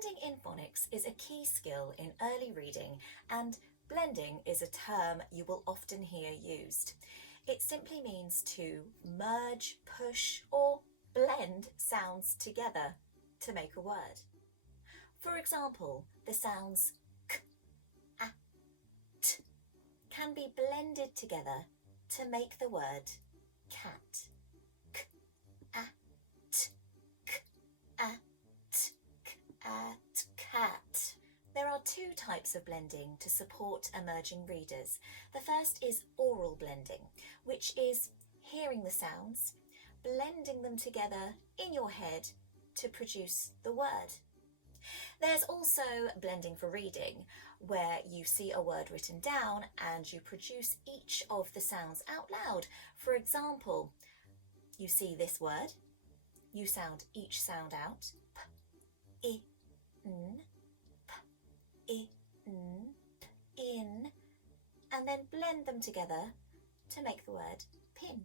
Blending in phonics is a key skill in early reading, and blending is a term you will often hear used. It simply means to merge, push, or blend sounds together to make a word. For example, the sounds k, a, t can be blended together to make the word cat. K, a, t, k, a, t, k, a, t, cat. There are two types of blending to support emerging readers. The first is oral blending, which is hearing the sounds, blending them together in your head to produce the word. There's also blending for reading, where you see a word written down and you produce each of the sounds out loud. For example, you see this word, you sound each sound out, p, I, n, p, I, n, p, in, and then blend them together to make the word pin.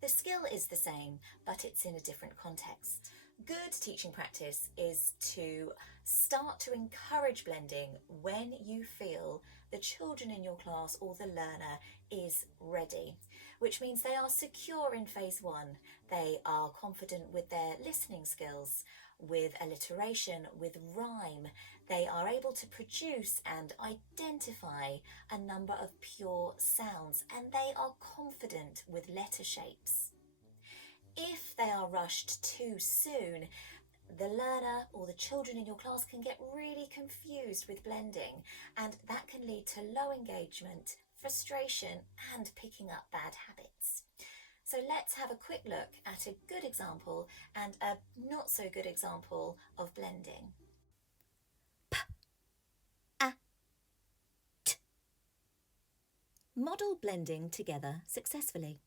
The skill is the same, but it's in a different context. Good teaching practice is to start to encourage blending when you feel the children in your class or the learner is ready, which means they are secure in phase one. They are confident with their listening skills, with alliteration, with rhyme. They are able to produce and identify a number of pure sounds, and they are confident with letter shapes. If they are rushed too soon, the learner or the children in your class can get really confused with blending, and that can lead to low engagement, frustration, and picking up bad habits. So let's have a quick look at a good example and a not so good example of blending. P, a, t. Model blending together successfully.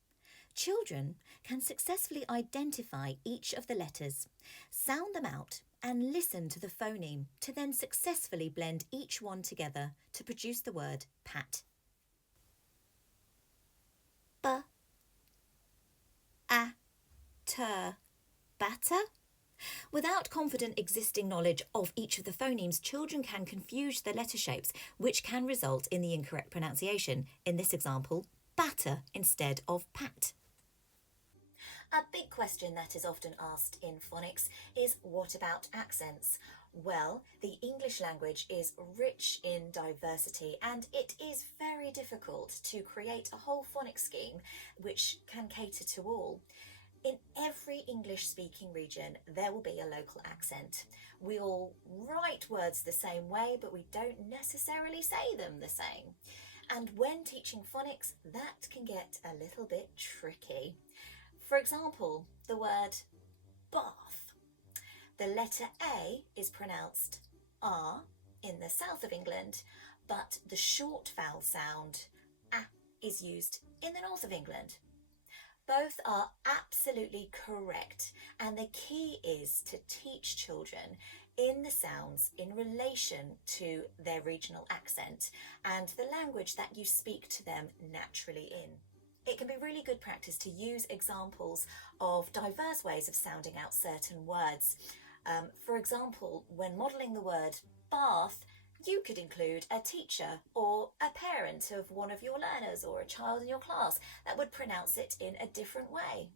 Children can successfully identify each of the letters, sound them out, and listen to the phoneme to then successfully blend each one together to produce the word pat. B, a, t, batter. Without confident existing knowledge of each of the phonemes, children can confuse the letter shapes, which can result in the incorrect pronunciation. In this example, batter instead of pat. A big question that is often asked in phonics is, what about accents? Well, the English language is rich in diversity, and it is very difficult to create a whole phonics scheme which can cater to all. In every English-speaking region, there will be a local accent. We all write words the same way, but we don't necessarily say them the same. And when teaching phonics, that can get a little bit tricky. For example, the word bath. The letter A is pronounced R in the south of England, but the short vowel sound A is used in the north of England. Both are absolutely correct, and the key is to teach children in the sounds in relation to their regional accent and the language that you speak to them naturally in. It can be really good practice to use examples of diverse ways of sounding out certain words. For example, when modelling the word bath, you could include a teacher or a parent of one of your learners or a child in your class that would pronounce it in a different way.